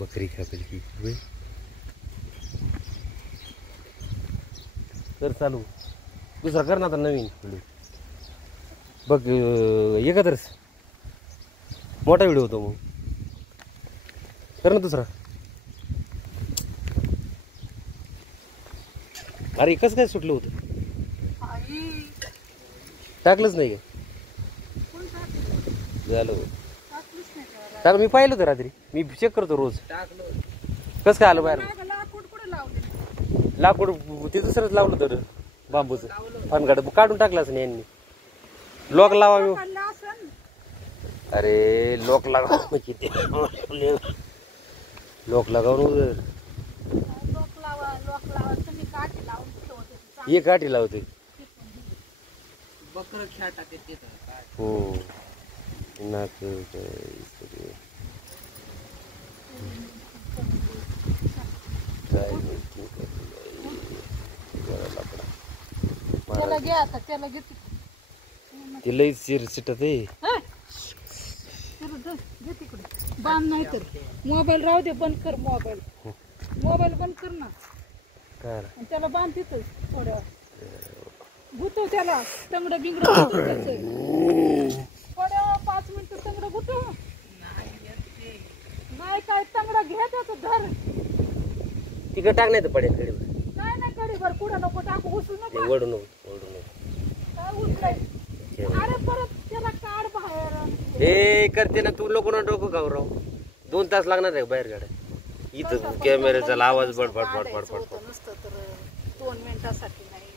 बकरी खापेल की कर चालू दुसरा कर ना आता नवीन बघ एकत्रच मोठा व्हिडिओ होतो मग कर ना दुसरा अरे कसं काय सुटलं होतं टाकलंच नाही का झालं टाक मी पाहिलं होतं रात्री मी चेक करतो रोज कसं काय आलं बाहेर लाकूड ते दुसरंच लावलं होतं बांबूचं फनगाड काढून टाकलाच नाही यांनी लॉक लावा मी अरे लॉक लागा किती लॉक लागावून ये काठी लावते हो नाक ते लई चिटत आहे बांध नाही तर मोबाईल राहू दे बंद कर मोबाईल बंद कर ना काय त्याला बांध तिथं थोड्या गुतव त्याला तंगड बिंगड थोड्या 5 मिनिटं तंगड गुतव नाही काय तंगड घ्या त्याचं धर तिकडे टाक नाही तर पडेल कडे नाही कडीभर कुठं नको टाकू उचलू नको ओढू नको काय उचलायचं अरे परत त्याला काढ बाहेर हे करते ना तू लोक ना डोकं खाऊ राव 2 तास लागणार आहे बाहेर गाड्या इथं कॅमेऱ्याचा आवाज बडबड नसतं तर 2 मिनिटासाठी नाही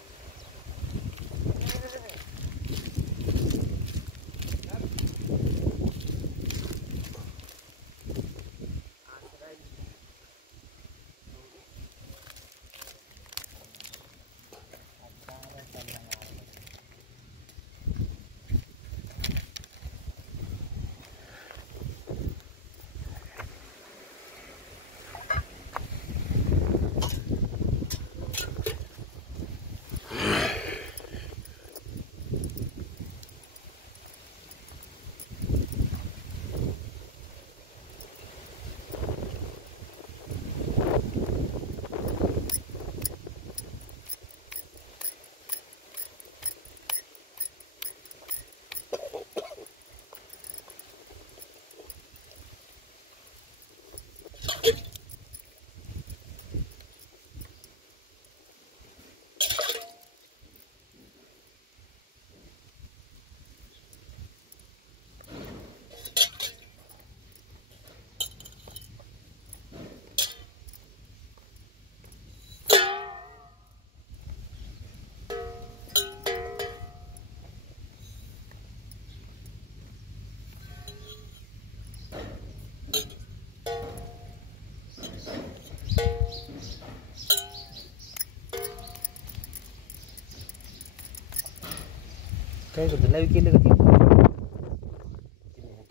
काय करतो लाईव्ह केलं का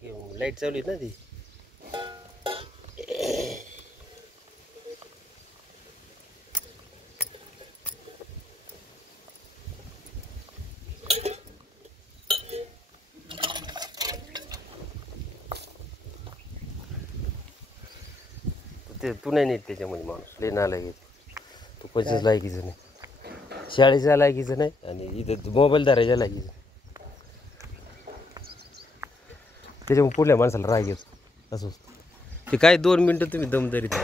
ती लाईट चालू आहे ना ती तू नाही नीट त्याच्यामध्ये माणूस लय नालायक आहे तू कोणाच्याच लायकीचं नाही शाळेच्या लायकीचं नाही आणि इथं मोबाईल धरायच्या लायकीचं त्याच्यामुळे पुढल्या माणसाला राग येतो असं ते काय 2 मिनटं तुम्ही दमदारीत